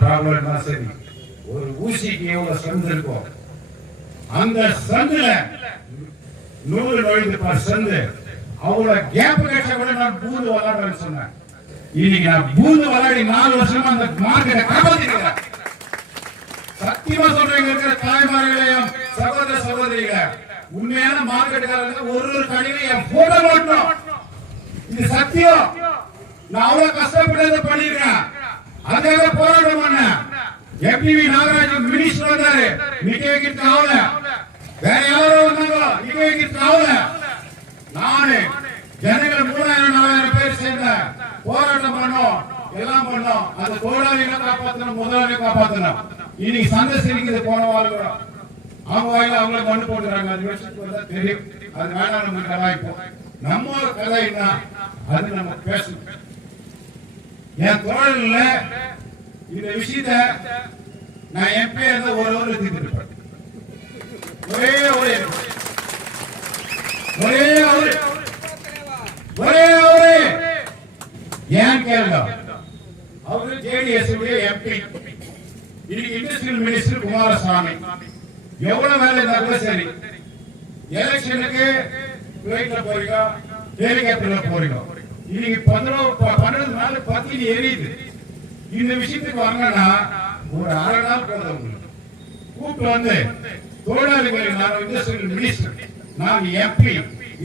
ப்ராப்ளம்னா சரி. ஒரு ஊசிக்கு எவ்வளவு சந்து இருக்கும் அந்த சந்துல நூறு நுழைந்து சந்து. அவ்வளவு கேப் கிடைச்சா கூட நான் பூந்து விளையாடுறேன்னு சொன்னேன். இன்னைக்கு நான் பூந்து விளையாடி நாலு வருஷமா அந்த மார்க்கெட்டை காப்பாத்திருக்கிறேன் சத்தியமா சொல்றேன் இருக்கிற தாய்மார்களையும் சகோதர சகோதரிகளை உண்மையான மார்க்கெட்டுக்காரங்க ஒரு ஒரு கடையில என் போட்டோ மாட்டோம். இது சத்தியம். நான் அவ்வளவு கஷ்டப்பட்டு பண்ணிருக்கேன் அதுக்காக போராட்டம் பண்ணேன் எம்பிவி நாகராஜன் மினிஸ்டர் வந்தாரு நிக்க வைக்கிறதுக்கு ஆகல வேற யாரோ வந்தாங்களோ நிக்க வைக்கிறதுக்கு ஆகல நானு ஜனங்கள் மூணாயிரம் நாலாயிரம் பேர் சேர்ந்த போராட்டம் பண்ணோம். எல்லாம் பண்ணோம். அந்த தொழிலாளிகளை காப்பாத்தணும்? முதலாளியை காப்பாத்தணும். இன்னைக்கு சந்தை சிரிக்குது போன வாரம் கூட. அவங்க வாயில அவங்கள மண்ணு போட்டுறாங்க. அது வச்சுட்டு தெரியும். அது வேணாம் நம்ம கலாய்ப்போம். நம்ம ஒரு கதை என்ன அது நம்ம பேசணும். என் குரல்ல இந்த விஷயத்த நான் என் பேர் ஒரு ஒரு தீர்த்துருப்பேன் ஒரே ஒரே ஒரே ஒரு. ஒரே ஒரு. ஏன் கேளுங்க. அவரு ஜேடிஎஸ் எம்பி இன்னைக்கு இண்டஸ்ட்ரியல் மினிஸ்டர் குமாரசாமி. எவ்வளவு வேலை இருந்தா கூட சரி. எலெக்ஷனுக்கு பிளைட்ல போறீங்க ஹெலிகாப்டர்ல போறீங்க. இன்னைக்கு பதினோரு பன்னெண்டு நாள் பத்தினி எரியுது. இந்த விஷயத்துக்கு வாங்கன்னா ஒரு அரை நாள் போதும் கூப்பிட்டு வந்து தொழிலாளிகளை நான் இண்டஸ்ட்ரியல் மினிஸ்டர் நான் எம்பி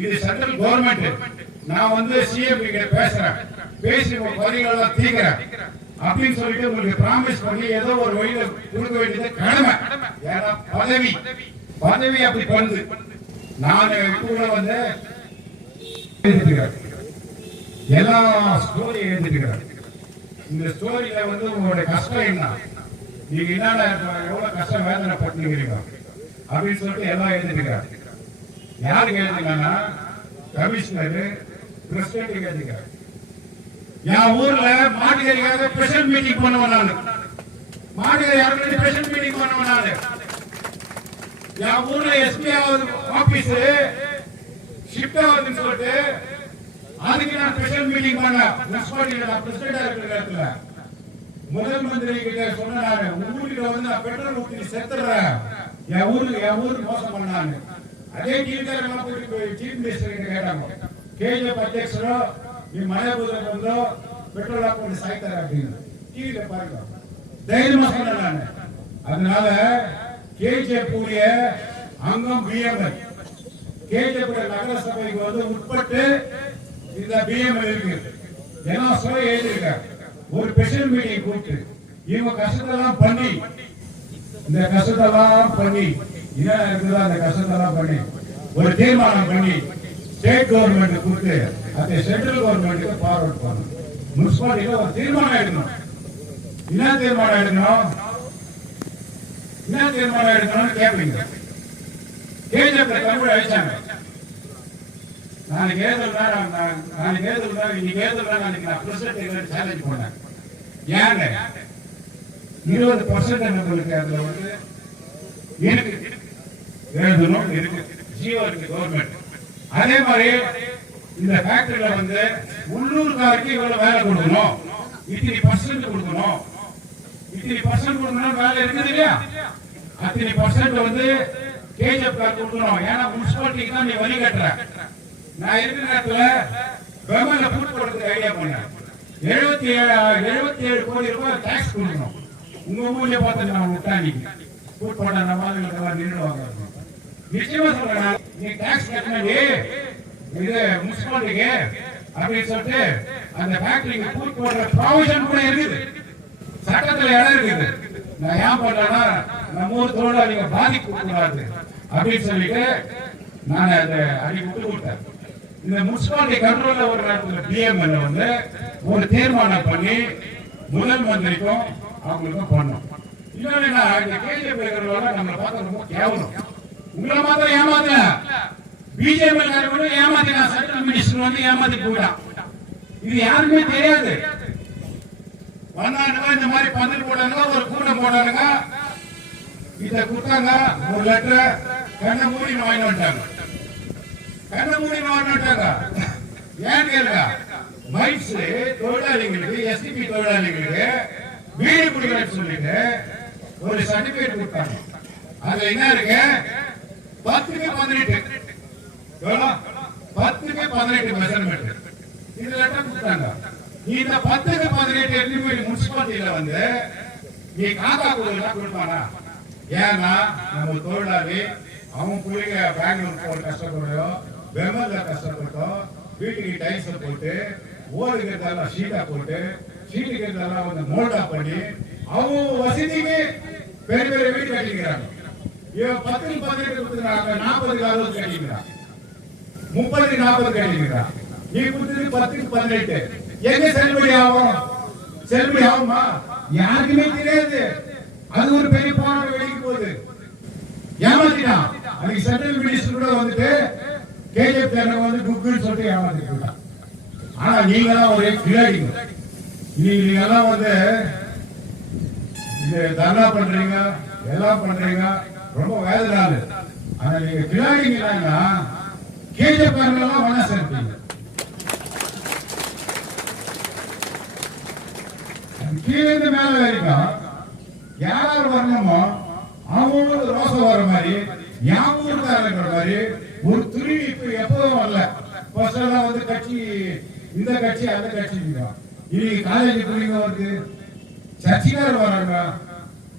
இது சென்ட்ரல் கவர்மெண்ட் நான் வந்து சிஎம்பி கிட்ட பேசுறேன். பேசி உங்க குறைகளெல்லாம் தீர்க்கிறேன். அப்படின்னு சொல்லிட்டு உங்களுக்கு ப்ராமிஸ் பண்ணி ஏதோ ஒரு வழியில கொடுக்க வேண்டியது கடமை. ஏன்னா பதவி. பதவி அப்படி பண்ணுது நான் கூட வந்து எல்லா ஸ்டோரி எழுதிட்டுக்கிறேன் இந்த ஸ்டோரியில வந்து உங்களுடைய கஷ்டம் என்ன? நீங்க என்னென்ன எவ்வளவு கஷ்டம் வேதனை பட்டுங்கிறீங்க அப்படின்னு சொல்லிட்டு எல்லாம் எழுதிட்டுக்கிறார் யாருக்கு எழுதுங்கன்னா கமிஷனர் பிரசிடென்ட் எழுதிக்கிறார் என் ஊர்ல மாட்டுக்கறிக்காக ஸ்பெஷல் மீட்டிங் பண்ணுவேன் நானு. மாட்டுக்கறி யாருக்கு ஸ்பெஷல் மீட்டிங் பண்ணுவேன் நானு. என் ஊர்ல எஸ்பி ஆஃபீஸ் ஆபீஸ் ஷிஃப்ட் ஆகுதுன்னு சொல்லிட்டு அதுக்கு நான் ஸ்பெஷல் மீட்டிங் பண்ணேன் முனிசிபாலிட்டியில நான் பிரசிடண்டா இருக்கிற இடத்துல முதல் மந்திரி கிட்ட சொன்னாரு நானு ஊருக்கு வந்து நான் பெட்ரோல் ஊத்தி செத்துறேன் என் ஊருக்கு என் ஊருக்கு மோசம் பண்ணாங்க அதே கீழ்காரங்க போய் சீஃப் மினிஸ்டர் கிட்ட கேட்டாங்க கேஜிஎஃப் அத்தியட்சரோ நீ மழை புதல் வந்தோ பெட்ரோல் ஆக்கி சாய்த்தர அப்படின்னு. டிவியில பாருங்க. தைரியமா சொன்னேன் நான். அதனால கேஜிஎஃப் கூடிய அங்கம் பிஎம்எல். கேஜிஎஃப் நகர சபைக்கு வந்து உட்பட்டு இந்த பிஎம்எல் இருக்கு எல்லாம் எழுதியிருக்காங்க ஒரு பெஷன் மீட்டிங் கூப்பிட்டு இவங்க கஷ்டத்தெல்லாம் பண்ணி இந்த கஷ்டத்தெல்லாம் பண்ணி என்ன இருக்குதோ அந்த கஷ்டத்தெல்லாம் பண்ணி ஒரு தீர்மானம் பண்ணி ஸ்டேட் கவர்மெண்ட் கொடுத்து அந்த சென்ட்ரல் கவர்மெண்ட்டுக்கு ஃபார்வர்ட் பண்ணணும். முனிசிபாலிட்டியில ஒரு தீர்மானம் எடுக்கணும். என்ன தீர்மானம் எடுக்கணும்? என்ன தீர்மானம் எடுக்கணும்னு கேட்பீங்க. கேஜிஎஃப் தமிழ் அழிச்சாங்க நாளைக்கு ஏதல்னா நான் நாளைக்கு ஏதல்னா இன்னைக்கு ஏதல்னா நாளைக்கு நான் பிரசிடென்ட் சேலஞ்ச் பண்ணேன் ஏங்க இருபது பர்சன்ட் நம்மளுக்கு அதுல வந்து? இருக்கு. எழுதணும் இருக்கு. ஜியோ இருக்கு கவர்மெண்ட் அதே மாதிரி இந்த ஃபேக்டரியில வந்து உள்ளூர்காருக்கு இவ்வளவு வேலை கொடுக்கணும். இத்தனை பர்சன்ட் கொடுக்கணும். இத்தனை பர்சன்ட் கொடுக்கணும் வேலை இருக்குது இல்லையா? அத்தனை பர்சன்ட் வந்து கேஜிஎஃப் கார் கொடுக்கணும். ஏன்னா முனிசிபாலிட்டிக்கு தான் நீ வரி கட்டுற. நான் இருக்கிற நேரத்துல கவர்மெண்ட்ல கூட்டு போடுறதுக்கு ஐடியா பண்ணேன் எழுபத்தி ஏழு எழுபத்தி ஏழு கோடி ரூபாய் டேக்ஸ் கொடுக்கணும். உங்க ஊர்ல பார்த்து நான் விட்டானிக்கு கூட்டு போட நம்ம ஆளுங்களுக்கு நின்றுடுவாங்க நிச்சயமா சொல்றேன் நான். நீ டேக்ஸ் கட்டினது இது முனிசிபாலிட்டிக்கு அப்படின்னு சொல்லிட்டு அந்த ஃபேக்டரிக்கு ஃபுட் போடுற ப்ரொவிஷன் கூட இருக்குது. சட்டத்துல இடம் இருக்குது. நான் ஏன் பண்றேன்னா நம்ம ஊர் தொழிலாளிங்க பாதிக்க கூடாது அப்படின்னு சொல்லிட்டு நான் அதை அடி விட்டு கொடுத்தேன் இந்த முனிசிபாலிட்டி கண்ட்ரோல்ல ஒரு நேரத்துல பிஎம்எல் வந்து ஒரு தீர்மானம் பண்ணி முதல் மந்திரிக்கும் அவங்களுக்கும் பண்ணோம் இன்னொன்னு நான் இந்த கேஜிஎஃப் இருக்கிறவங்க நம்மளை பார்த்து ரொம்ப கேவலம். உங்களை மாத்திரம் ஏமாத்தல. பிஜேபி கூட ஏமாத்தினா சென்ட்ரல் மினிஸ்டர் வந்து ஏமாத்தி போயிட்டான். இது யாருக்குமே தெரியாது. வந்தானுங்க இந்த மாதிரி பந்தல் போடானுங்க ஒரு கூட்டம் போடானுங்க இத கொடுத்தாங்க ஒரு லெட்டர் கண்ணை மூடி வாங்கி வந்துட்டாங்க. கண்ண மூடி வாங்கி ஏன் கேளுங்க மைட்ஸ் தொழிலாளிகளுக்கு எஸ்டிபி தொழிலாளிகளுக்கு வீடு குடிக்கிறேன்னு சொல்லிட்டு ஒரு சர்டிபிகேட் கொடுத்தாங்க. அதுல என்ன இருக்கு? பத்துக்கு பதினெட்டு. பத்துக்கு பதினெட்டு மெஷர்மெண்ட் இது லெட்டர் கொடுத்தாங்க. நீ இந்த பத்துக்கு பதினெட்டு எட்டு முனிசிபாலிட்டியில வந்து நீ காக்கா கொடுக்கலாம் கொடுப்பானா? ஏன்னா நம்ம தொழிலாளி அவன் பிள்ளைங்க பெங்களூர் போற கஷ்டப்படுறோம். வெமல்ல கஷ்டப்பட்டோம். வீட்டுக்கு டைல்ஸ் போட்டு ஓடுகிறதெல்லாம் ஷீட்டா போட்டு ஷீட்டுக்கிறதெல்லாம் வந்து மோட்டா பண்ணி அவங்க வசதிக்கு பெரிய பெரிய வீடு கட்டிக்கிறாங்க. இவன் பத்து பதினெட்டு கொடுத்துக்கிறாங்க நாற்பதுக்கு அறுபது கட்டிக்கிறான். முப்பது நாற்பது கட்டிக்கிறான். நீ கொடுத்தது பத்துக்கு பதினெட்டு. எங்க செல்லுபடி ஆகும்? செல்லுபடி ஆகுமா? யாருக்குமே தெரியாது. அது ஒரு பெரிய போராட்ட வெளிக்கு போகுது. ஏமாத்தினா அன்னைக்கு சென்ட்ரல் மினிஸ்டர் கூட வந்துட்டு கேஜிஎஃப் தேர்தல் வந்து குக்குன்னு சொல்லிட்டு ஏமாத்திட்டு ஆனா நீங்களாம் ஒரே கிளாடிங்க நீங்க எல்லாம் வந்து இது தர்ணா பண்றீங்க எல்லாம் பண்றீங்க ரொம்ப வேதனாலு ஆனா நீங்க கிளாடிங்கன்னா கேஜிஎஃப் எல்லாம் ஒண்ணா சேர்ப்பீங்க கீழே இருந்து மேல வரைக்கும் யார் வரணுமோ அவங்களுக்கு ரோசம் வர மாதிரி என் ஊருக்காரங்கிற மாதிரி ஒரு துருவி இப்ப எப்பவும் வரல ஃபர்ஸ்ட் வந்து கட்சி இந்த கட்சி அந்த கட்சி இன்னைக்கு காலேஜ் பிள்ளைங்க வருது சர்ச்சைக்காரர் வராங்க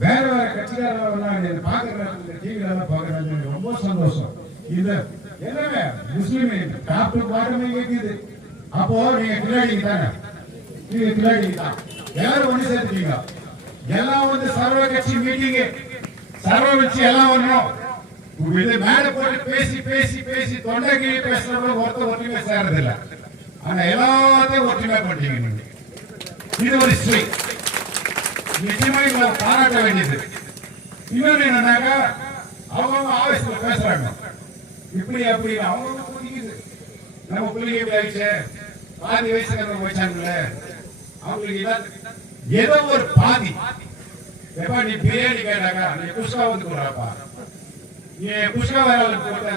வேற வேற கட்சிக்காரர் வராங்க இதை பாக்குறாங்க டிவில எல்லாம் ரொம்ப சந்தோஷம். இது எல்லாமே முஸ்லீம் டாப் டு பாட்டமே கேக்குது. அப்போ நீங்க பின்னாடி தானே நீங்க பின்னாடி தான் எல்லாரும் ஒண்ணு சேர்த்துட்டீங்க எல்லாம் வந்து சர்வ கட்சி மீட்டிங் சர்வ வச்சு எல்லாம் வரணும் உங்க மேல போட்டு பேசி பேசி பேசி தொண்டைக்கு பேசுறவங்க ஒருத்த ஒற்றுமை சேரது இல்ல ஆனா எல்லாத்தையும் ஒற்றுமை பண்றீங்க நீங்க. இது ஒரு ஸ்ரீ. நிச்சயமா இவங்களை பாராட்ட வேண்டியது. இன்னொன்னு என்னன்னாக்கா அவங்க ஆவேசத்துல பேசுறாங்க. இப்படி அப்படி அவங்க புரியுது. நம்ம பிள்ளைங்க இப்படி ஆயிடுச்சு. பாதி வயசுக்காரங்க வச்சாங்கல்ல அவங்களுக்கு ஏதோ ஒரு பாதி. எப்பா நீ பிரியாணி கேட்டாக்கா நீ குஸ்கா வந்து போறாப்பா நீ குஷ்கா வேற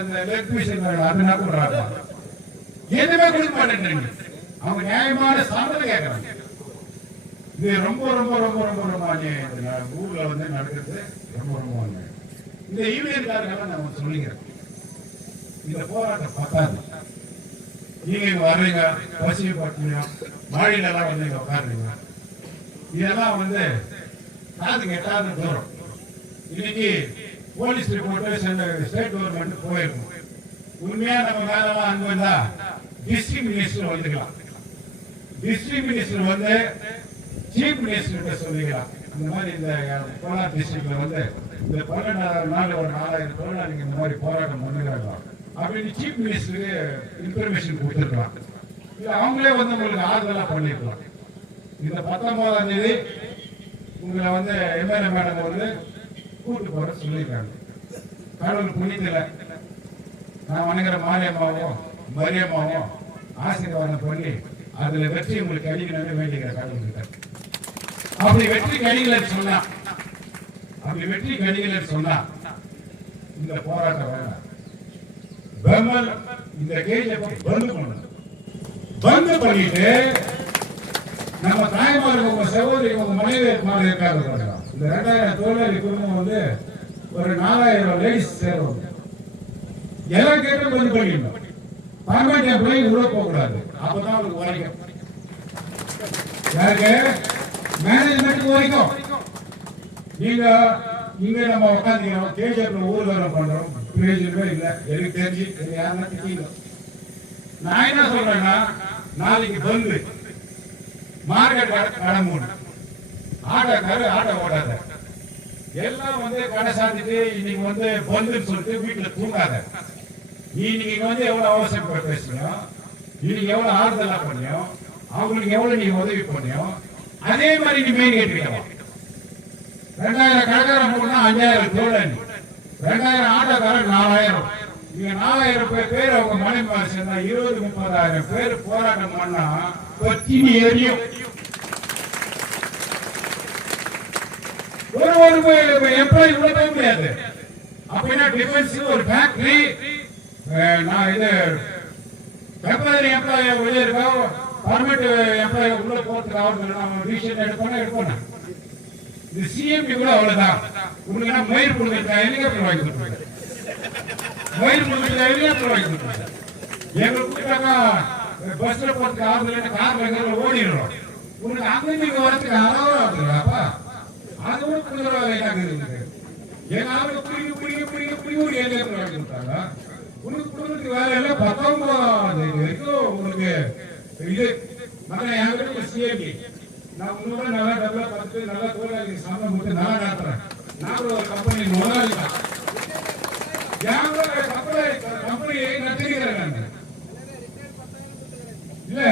அந்த லெக் பீஸ் அது நான் கொடுறாப்பா எதுவுமே கொடுக்க மாட்டேன்றீங்க. அவங்க நியாயமான சம்பளம் கேட்கறாங்க இது ரொம்ப ரொம்ப ரொம்ப ரொம்ப ரொம்ப அநியாயம். இது நான் ஊர்ல வந்து நடக்கிறது ரொம்ப ரொம்ப அநியாயம். இந்த யூனியன்காரங்க நான் உங்களுக்கு சொல்லிக்கிறேன். இந்த போராட்டம் பத்தாது. நீங்க இங்க வர்றீங்க பசிய பட்டினியும் மாடியில எல்லாம் வந்து இங்க உட்காருங்க இதெல்லாம் வந்து காது கெட்டாத தூரம். இன்னைக்கு போலீஸ் ரிப்போர்ட் ஸ்டேட் கவர்மெண்ட் போயிருக்கும் உண்மையா நம்ம வேலைலாம் அன்பு இருந்தா டிஸ்ட்ரிக்ட் மினிஸ்டர் வந்துக்கலாம். டிஸ்ட்ரிக்ட் மினிஸ்டர் வந்து சீஃப் மினிஸ்டர் கிட்ட சொல்லிக்கலாம். இந்த மாதிரி இந்த கோலார் டிஸ்ட்ரிக்ட்ல வந்து இந்த பன்னெண்டாயிரம் நாள் ஒரு நாலாயிரம் தொழிலாளிங்க இந்த மாதிரி போராட்டம் பண்ணுகிறாங்க. அப்படின்னு சீஃப் மினிஸ்டருக்கு இன்ஃபர்மேஷன் கொடுத்துருக்கலாம். இல்லை அவங்களே வந்து உங்களுக்கு ஆறுதலாக பண்ணிருக்கலாம் இந்த பத்தொன்பதாம் தேதி உங்களை வந்து எம்எல்ஏ மேடம் வந்து கூட்டு போற சொல்லியிருக்காங்க. கடவுள் புண்ணியத்துல நான் வணங்குற மாரியம்மாவும் மரியம்மாவோ ஆசீர்வாதம் பண்ணி அதுல வெற்றி உங்களுக்கு அழிக்கணும்னு வேண்டிக்கிற கடவுள் கிட்ட. அப்படி வெற்றி கிடைக்கலன்னு சொன்னா அப்படி வெற்றி கிடைக்கலன்னு சொன்னா இந்த போராட்டம் வேண்டாம் பெமல் இந்த கேஜை பந்து பண்ணணும் பந்து பண்ணிட்டு நம்ம தாய்மார்கள் உங்க சகோதரி உங்க மனைவி மாதிரி இருக்காங்க இந்த ரெண்டாயிரம் தொழிலாளி குடும்பம் வந்து ஒரு நாலாயிரம் லேடிஸ் சேர்வாங்க. எல்லாம் கேட்டும் பந்து பண்ணிடணும் பர்மனெண்ட் பிள்ளைங்க உள்ள போக கூடாது. அப்பதான் அவங்களுக்கு உரைக்கும் யாருக்கு? மேனேஜ்மெண்ட் உரைக்கும் நீங்க இங்க நம்ம உட்காந்துக்கிறோம் கேஜிஎஃப்ல ஊர்வலம் பண்றோம். பிரயோஜனமே இல்லை. எனக்கு தெரிஞ்சு இது யாருன்னா திட்டிங்க நான் என்ன சொல்றேன்னா நாளைக்கு பந்து மார்க்கெட் கடை மூணு ஆட்டோக்காரு ஆட்டோ ஓடாத. எல்லாம் வந்து கடை சாத்திட்டு இன்னைக்கு வந்து பந்துன்னு சொல்லிட்டு வீட்டுல தூங்காத. இன்னைக்கு வந்து எவ்வளவு அவசியம் பேசணும் இன்னைக்கு எவ்வளவு ஆறுதலா பண்ணியும் அவங்களுக்கு எவ்வளவு நீங்க உதவி பண்ணியும் அதே மாதிரி நீ மெயின் கேட்டுக்கலாம் ரெண்டாயிரம் கடைக்காரன் போனா அஞ்சாயிரம் தோழன் ரெண்டாயிரம் ஆட்டோக்காரன் நாலாயிரம். நீங்க நாலாயிரம் பேர் பேர் அவங்க மனைவி சேர்ந்தா இருபது முப்பதாயிரம் பேர் போராட்டம் பண்ணா பத்தினி எரியும். ஒரு ஒரு எம்ப்ளாயி உள்ள போக முடியாது. அப்படின்னா டிஃபென்ஸ் ஒரு ஃபேக்டரி நான் இது டெம்பரரி எம்ப்ளாயி வெளியே இருக்கா பர்மனெண்ட் எம்ப்ளாயி உள்ள போறதுக்கு ஆகுது நம்ம டிசிஷன் எடுப்போம்னா எடுப்போம் இது சிஎம்பி கூட அவ்வளவுதான். உங்களுக்கு என்ன மயிர் கொடுத்துருக்கா ஹெலிகாப்டர் வாங்கி கொடுத்துருக்கேன் மயிர் கொடுத்துருக்கா ஹெலிகாப்டர் வாங்கி கொடுத்துருக்கேன் எங்களுக்கு கூட்டாக்கா பஸ்ல போறதுக்கு ஆகுது கார்ல எங்க ஓடிடுறோம். உங்களுக்கு அங்கே நீங்க வரதுக்கு அளவா ஆகுதுடாப்பா அது கூட குதிரை புரிய புரிய புரிய ஆளுங்க ஒரு ஹெலிகாப்டர் வாங்கி கொடுத்தாங்க உனக்கு குடும்பத்துக்கு வேலை இல்லை பத்தொன்பது வரைக்கும் உங்களுக்கு? இது மகன் என் வீட்டுல சிஏபி நான் உங்களோட நல்லா டெவலப் பார்த்து நல்லா தொழிலாளி சம்பளம் கொடுத்து நல்லா நடத்துறேன். நான் ஒரு கம்பெனி முதலாளி தான் என் கூட கம்பெனி கம்பெனி நடத்திக்கிறேன் நான் இல்ல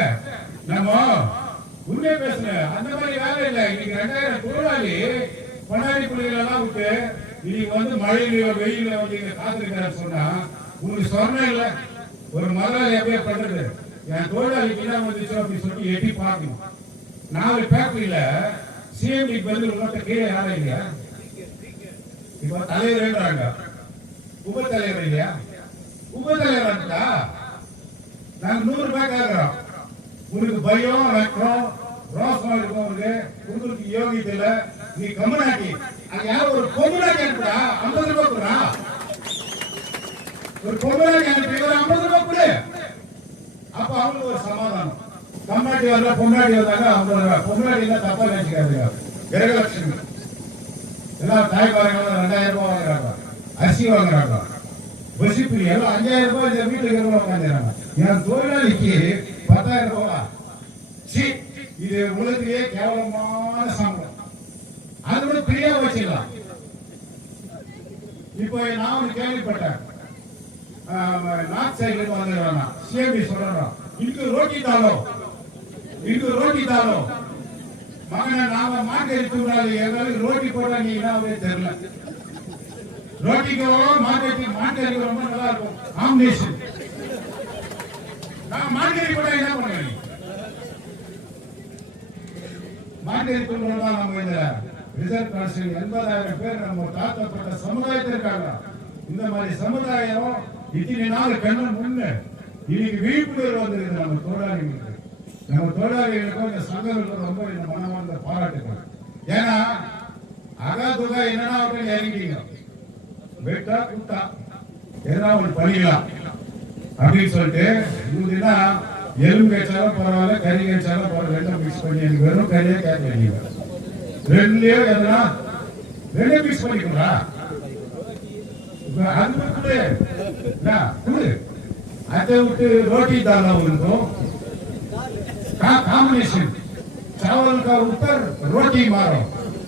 நம்ம உண்மையை பேசுங்க அந்த மாதிரி வேலை இல்லை. இன்னைக்கு ரெண்டாயிரம் தொழிலாளி பொன்னாடி புள்ளிகள் எல்லாம் விட்டு இன்னைக்கு வந்து மழையிலயோ வெயிலோ நீங்க காத்திருக்கிறாரு சொன்னா உங்களுக்கு சொன்ன இல்லை. ஒரு முதலாளி அப்படியே பண்றது என் தொழிலாளிக்கு என்ன வந்துச்சு அப்படின்னு சொல்லி எட்டி பார்க்கணும். நாலு ஃபேக்டரியில சிஎம்டி பதில் இன்னொருத்த கீழே யாரும் இல்லையா? இப்ப தலைவர்ன்றாங்க உப தலைவர் இல்லையா? உப தலைவர் வந்துட்டா? நாங்க நூறு ரூபாய் கேட்கிறோம் உனக்கு பயம் வெக்கம் ரோசம் இருக்கும் உங்களுக்கு யோகியத்தை இல்ல நீ கம்மனாக்கி அது யாரும் ஒரு பொம்மனாக்கி அனுப்புடா ஐம்பது ரூபாய் கொடுறா ஒரு பொம்மனாக்கி அனுப்பி ஒரு ஐம்பது ரூபாய் கொடு. அப்ப அவங்களுக்கு ஒரு சமாதானம். கம்மாட்டி வரல பொம்னாடி வந்தாங்க ஐம்பது ரூபாய். பொம்னாடி தான் தப்பா நினைச்சுக்காதுங்க. கிரகலட்சுமி எல்லாம் தாய்மார்கள் ரெண்டாயிரம் ரூபாய் வாங்குறாங்க. அரிசி வாங்குறாங்க. பசிப்பு எல்லாம் அஞ்சாயிரம் ரூபாய் இந்த வீட்டுக்கு எவ்வளவு உட்காந்துறாங்க என் தொழிலாளிக்கு பத்தாயிரம் ரூபாய்? சீ இது உலகத்திலேயே கேவலமான சம்பளம் அது கூட பிரியா வச்சிடலாம் இப்போ நான் ஒரு கேள்விப்பட்டேன் நார்த் சைட்ல வந்துடுறாங்க சிஎம்பி சொல்றான் இருக்கு ரோட்டி தாலோ இருக்கு ரோட்டி தாலோ மகன நாம மாட்டேறி தூண்டாது எங்களுக்கு ரோட்டி போட நீ என்ன தெரியல. ரோட்டிக்கோ மாட்டேரி மாட்டை ரொம்ப நல்லா இருக்கும். காம்பினேஷன் நான் மாட்டேரி போட என்ன பண்ணுவேன் நீ? மாட்டேரி நம்ம இந்த ரிசர்வ் கான்ஸ்டியூன் எண்பதாயிரம் பேர் நம்ம தாக்கப்பட்ட சமுதாயத்தில் இருக்காங்க இந்த மாதிரி சமுதாயம் இத்தனை நாள் கண்ணு முன்னு இன்னைக்கு விழிப்புணர்வு வந்திருக்கு நம்ம தொழிலாளிகளுக்கு நம்ம தொழிலாளிகளுக்கும் இந்த சங்கங்களுக்கும் ரொம்ப இந்த மனமார்ந்த பாராட்டுகள் ஏன்னா அகாதுகா என்னன்னா அவர்கள் இறங்கிட்டீங்க வெட்டா குட்டா எதனா ஒன்று பண்ணிக்கலாம் அப்படின்னு சொல்லிட்டு இதுனா எலும்பு கழிச்சாலும் பரவாயில்ல கறி கழிச்சாலும் பரவாயில்ல ரெண்டும் மிக்ஸ் பண்ணி எனக்கு வெறும் கறியே கேட்க வேண்டியது ரெண்டுலயோ எதனா ரெண்டும் மிக்ஸ் பண்ணிக்கிறா அது கொடு என்ன, கொடு அதை விட்டு ரோட்டி தானா இருக்கும் காம்பினேஷன் चावल का ऊपर रोटी मारो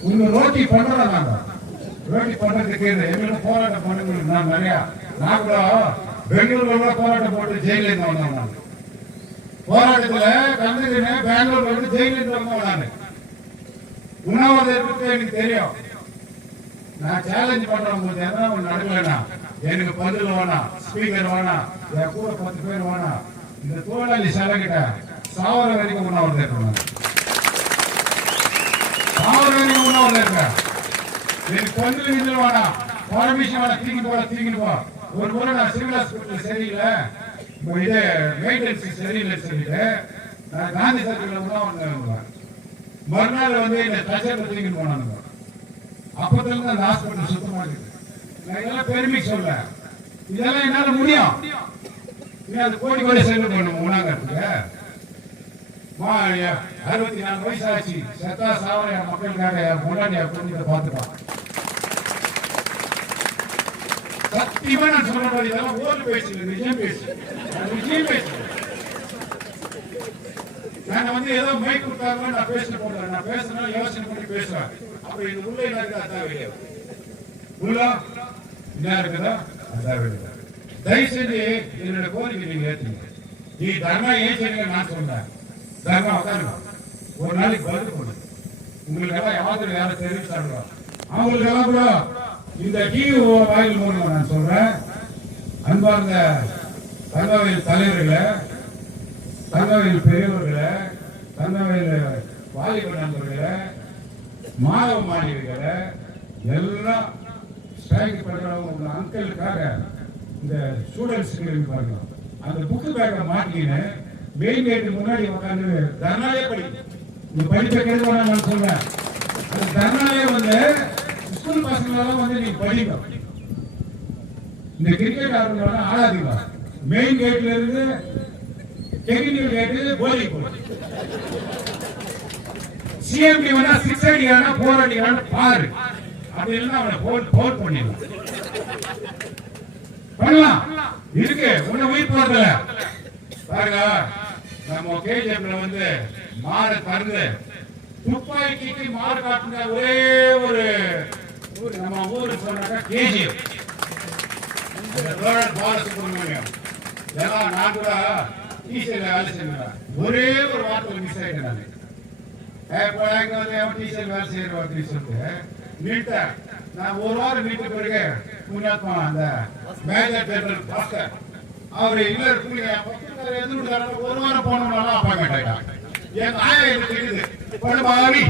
உங்க ரோட்டி பண்றோம் நாங்க ரோட்டி பண்றதுக்கு எங்களுக்கு போராட்டம் பண்ணுங்க நான் நிறைய நான் கூட பெங்களூர்ல போராட்டம் போட்டு ஜெயில இருந்து வந்தோம் நான் போராட்டத்துல கலந்துக்கினேன் பெங்களூர்ல வந்து ஜெயில இருந்து வந்தோம் நான் எனக்கு தெரியும். நான் சேலஞ்ச் பண்றேன் உங்களுக்கு. எதனா ஒண்ணு நடக்கலனா எனக்கு பதில் வேணாம் ஸ்பீக்கர் வேணாம் என் கூட பத்து பேர் வேணாம். இந்த தொழிலாளி கிட்ட சாவர வரைக்கும் உண்ணாவிரதம் இருக்கணும் சாவர வரைக்கும் உண்ணாவிரதம் இருக்கேன் எனக்கு பதில் இதில் வேணாம். பர்மிஷன் வேணாம். தீங்கிட்டு போட தீங்கிட்டு போ. ஒரு முறை நான் சிவில் ஹாஸ்பிட்டல் சரியில்லை. இது மெயின்டெனன்ஸ் சரியில்லைன்னு சொல்லிட்டு நான் காந்தி சர்க்கிள் மறுநாள் வந்து இந்த டச்சர் தூக்கிட்டு போனானுங்க அப்பத்துல இருந்து அந்த ஹாஸ்பிட்டல் சுத்தமா இருக்குது நான் இதெல்லாம் பெருமை சொல்ல. இதெல்லாம் என்னால முடியும். ஏன் அது கோடி கோடி செலவு பண்ணும் உணாங்கிறதுக்கு அறுபத்தி நாலு வயசு ஆச்சு செத்தா சாவர என் மக்களுக்காக முன்னாடி என் பார்த்துப்பான். சத்தியமா நான் சொல்ற மாதிரி இதெல்லாம் ஓட்டு பேச்சு நிஜம் பேச்சு நிஜம் பேச்சு நாங்க வந்து ஏதோ மைக் கொடுத்தாங்க நான் பேசிட்டு போடுறேன் நான் பேசுறேன் யோசனை பண்ணி பேசுறேன். அப்ப இது உள்ள என்ன இருக்கா அதான் வெளியே உள்ள என்ன இருக்குதா அதான் வெளியே தயவு செஞ்சு என்னோட கோரிக்கை நீங்க ஏத்துங்க. நீ தர்மா ஏன் நான் சொன்னேன். தர்மா உட்காருங்க. ஒரு நாளைக்கு பதில் கொடு உங்களுக்கு எல்லாம் யாரும் யாரும் தெரிவிச்சாங்களோ? அவங்களுக்கு எல்லாம் கூட இந்த டிவி வாயில் மூலமா நான் சொல்றேன். அன்பார்ந்த தங்கவையில் தலைவர்களை தங்கவையில் பெரியவர்களை தங்கவையில் வாலிப நண்பர்களே மாணவ மாணவிகளே எல்லாம் ஸ்ட்ரைக் பண்றவங்க உங்க அங்கிளுக்காக இந்த ஸ்டூடெண்ட்ஸ் பாருங்க. அந்த புக்கு பேக்கை மாட்டிக்கின்னு மெயின் கேட்டு முன்னாடி உட்காந்து தர்ணாலே படி. நீ படிப்பை கேட்டு நான் சொல்றேன். அந்த தர்ணாலே வந்து ஸ்கூல் பசங்களெல்லாம் வந்து நீங்க படிங்க இந்த கிரிக்கெட் ஆடுறவங்க ஆடாதீங்க மெயின் கேட்ல இருந்து டெக்னிக்கல் கேட்டு போலிங் போடு சிஎம்டி வேணா சிக்ஸ் அடிக்கானா போர் அடிக்கானா பாரு. அப்படி இல்லைன்னா அவனை போல் போல் பண்ணிடலாம். பண்ணலாம். இருக்கு. ஒண்ணு உயிர் போறதுல பாருங்க. நம்ம கேஜிஎம்ல வந்து மாடு பறந்து துப்பாக்கிக்கு மாடு காட்டுன ஒரே ஒரு நம்ம ஊரு சொன்னாக்கா கேஜிஎம் பாலசுப்ரமணியம் எல்லாம் நான் கூட டீச்சர்ல வேலை செஞ்சேன் ஒரே ஒரு வார்த்தை மிஸ் ஆயிட்டேன் நான் போனாங்க வந்து அவன் டீச்சர் வேலை செய்யற அப்படின்னு சொல்லிட்டு நீட்டேன் நான் ஒரு வாரம் நீட்டு பிறகு முன்னாத்மா அந்த மேஜர் ஜெனரல் பாஸ்டர் அவர் இல்ல இருக்குங்க எதிர்ப்பு ஒரு வாரம் போனோம்னாலும் அப்பா கேட்டாங்க என் ஆயா எனக்கு இருக்குது படுபாவி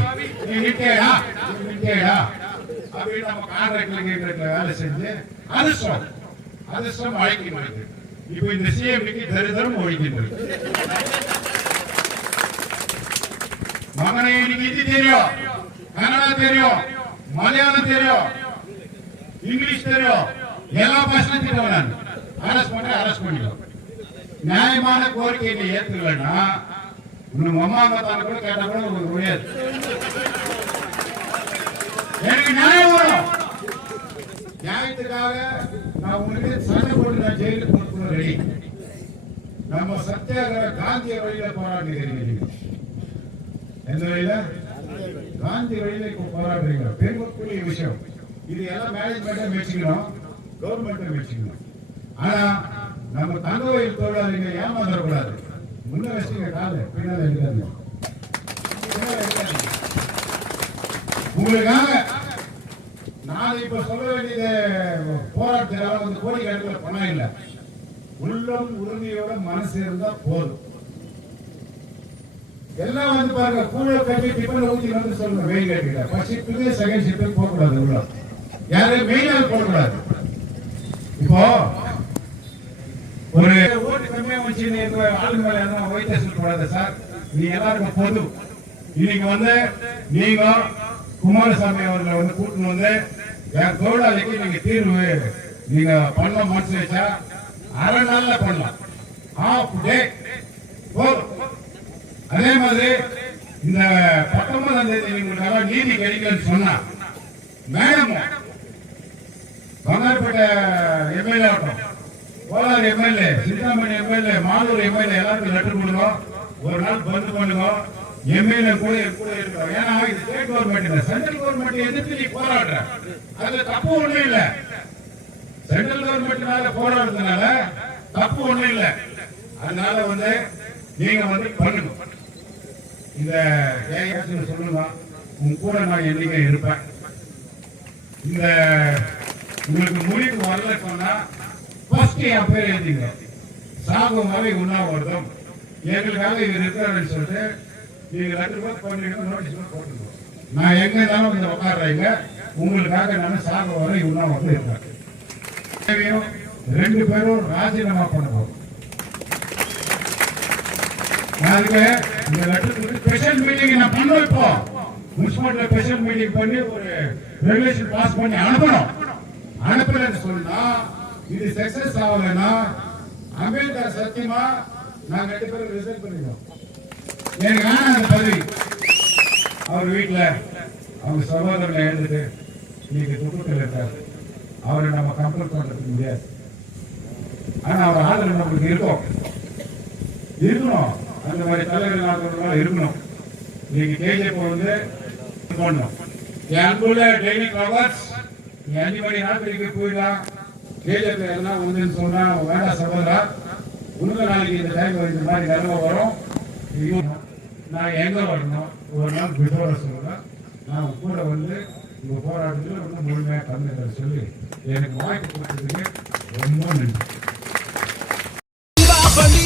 நீ நிட்டேடா நீ நிட்டேடா அப்படின்னு நம்ம கான்ட்ராக்ட்ல வேலை செஞ்சு அதிர்ஷ்டம் அதிர்ஷ்டம் அழைக்கின்றது இப்போ இந்த சிஎம்டிக்கு தரிதரம் ஒழிக்கின்றது மகனே எனக்கு ஹிந்தி தெரியும். கன்னடா தெரியும். மலையாளம் தெரியும். இங்கிலீஷ் தெரியும். எல்லா பாஷையும் தெரியும் நான். அரசு பண்ண அரசு பண்ணிடும் நியாயமான கோரிக்கை நீ ஏத்துக்கலன்னா உன் அம்மா தான கூட கேட்டா கூட உங்களுக்கு முடியாது எனக்கு நியாயம் வரும் நியாயத்துக்காக நான் உங்களுக்கு சண்டை போட்டு நான் ஜெயிலுக்கு போட்டு ரெடி நம்ம சத்தியாகிற காந்திய வழியில போராடுகிறீங்க எந்த வழியில? காந்தி வழியில இப்ப போராடுறீங்க. பெருமக்குரிய விஷயம். இது எல்லாம் மேனேஜ்மெண்ட்டை மெச்சிக்கணும். கவர்மெண்ட்டை மெச்சிக்கணும். ஆனா நம்ம தங்கவயல் தொழிலாளிங்க ஏமாந்துடக்கூடாது முன்ன வச்சுங்க காலு பின்னால இருக்காது உங்களுக்காக நான் இப்ப சொல்ல வேண்டியது போராட்டத்தினால வந்து கோடிக்கணக்கில் பணம் இல்லை. உள்ளம் உறுதியோட மனசு இருந்தா போதும். எல்லாம் வந்து பாருங்க கூழ கட்டி டிஃபன் ஊத்தி வந்து சொல்லுங்க வெயில் கட்டில ஃபர்ஸ்ட் ஷிஃப்ட்டுக்கு செகண்ட் ஷிஃப்ட்டுக்கு போகக்கூடாது உள்ள. யாரும் மெயினாக போகக்கூடாது இப்போ ஒரு ஓட்டு கம்மியா வச்சு நீ இந்த ஆளுங்க மேல சார். நீ எல்லாருக்கும் பொது. இன்னைக்கு வந்து நீங்க குமாரசாமி அவர்களை வந்து கூட்டின்னு வந்து என் தொழிலாளிக்கு நீங்க தீர்வு. நீங்க பண்ண மனசு வச்சா அரை நாள்ல பண்ணலாம். ஹாஃப் டே போதும். அதே மாதிரி இந்த பத்தொன்பதாம் தேதி உங்களுக்கு நீதி கிடைக்கலன்னு சொன்னா மேடம் பங்காரப்பேட்டை எம்எல்ஏ ஆகட்டும். Kolar MLA Chintamani MLA Malur MLA எல்லாருக்கும் லெட்டர் கொடுங்க. ஒரு நாள் பந்து பண்ணுங்க. எம்எல்ஏ கூட என் கூட இருக்கிறோம் ஏன்னா இது ஸ்டேட் கவர்மெண்ட் இல்ல சென்ட்ரல் கவர்மெண்ட் எதிர்த்து நீ போராடுற. அதுல தப்பு ஒண்ணும் இல்ல. சென்ட்ரல் கவர்மெண்ட் மேல போராடுறதுனால தப்பு ஒண்ணும் இல்ல. அதனால வந்து நீங்க வந்து பண்ணுங்க. இந்த ஏன் சொல்லுங்க உன் கூட நான் என்னைக்கு இருப்பேன். இந்த உங்களுக்கு முடிவு வரல சொன்னா ஃபர்ஸ்ட் என் பேர் எழுதிங்க சாகும் வரை உண்ணாவிரதம். எங்களுக்காக இவர் இருக்கிறாருன்னு சொல்லிட்டு நீங்கள் ரெண்டு பேர் நோட்டீஸ் போட்டுருங்க நான் எங்க இருந்தாலும் கொஞ்சம் உட்காடுறீங்க உங்களுக்காக நான் சாகும் வரை வந்து இருக்கேன் ரெண்டு பேரும் ராஜினாமா பண்ண போறோம் அதுக்கு இந்த லெட்டர் ஸ்பெஷல் மீட்டிங் நான் பண்ண இப்போ. முனிசிபாலிட்டியில ஸ்பெஷல் மீட்டிங் பண்ணி ஒரு ரெகுலேஷன் பாஸ் பண்ணி அனுப்பணும். அனுப்பலன்னு சொன்னா இது சக்சஸ் ஆகலைன்னா அம்பேத்கர் சத்தியமா நாங்க ரெண்டு பேரும் ரிசல்ட் பண்ணிடுவோம். எனக்கு அந்த பதவி? அவர் வீட்டில் அவங்க சகோதரனை எழுந்துட்டு இன்னைக்கு துக்கத்தில் இருக்கார் அவரை நம்ம கம்பல் பண்ணுறதுக்கு முடியாது. ஆனால் அவர் ஆதரவு நம்மளுக்கு இருக்கும் இருக்கணும். அந்த மாதிரி தலைவர் நாட்கள் இருக்கணும். நீங்க கேஜிஎஃப் வந்து போடணும். என் அன்புள்ள டெய்லி கவர்ஸ் நீ அஞ்சு மணி நாட்களுக்கு போயிடலாம். கேஜிஎஃப் எதனா வந்துன்னு சொன்னால் வேண்டாம் சகோதரா. உனக்கு நாளைக்கு இந்த டைம் இந்த மாதிரி நிலம வரும். நான் எங்க வரணும்? ஒரு நாள் பிஃபோர் சொல்லுங்க நான் உங்க கூட வந்து உங்க போராட்டத்தில் வந்து முழுமையா கலந்துக்கிறேன். சொல்லி. எனக்கு வாய்ப்பு கொடுத்ததுக்கு ரொம்ப நன்றி. தீபாவளி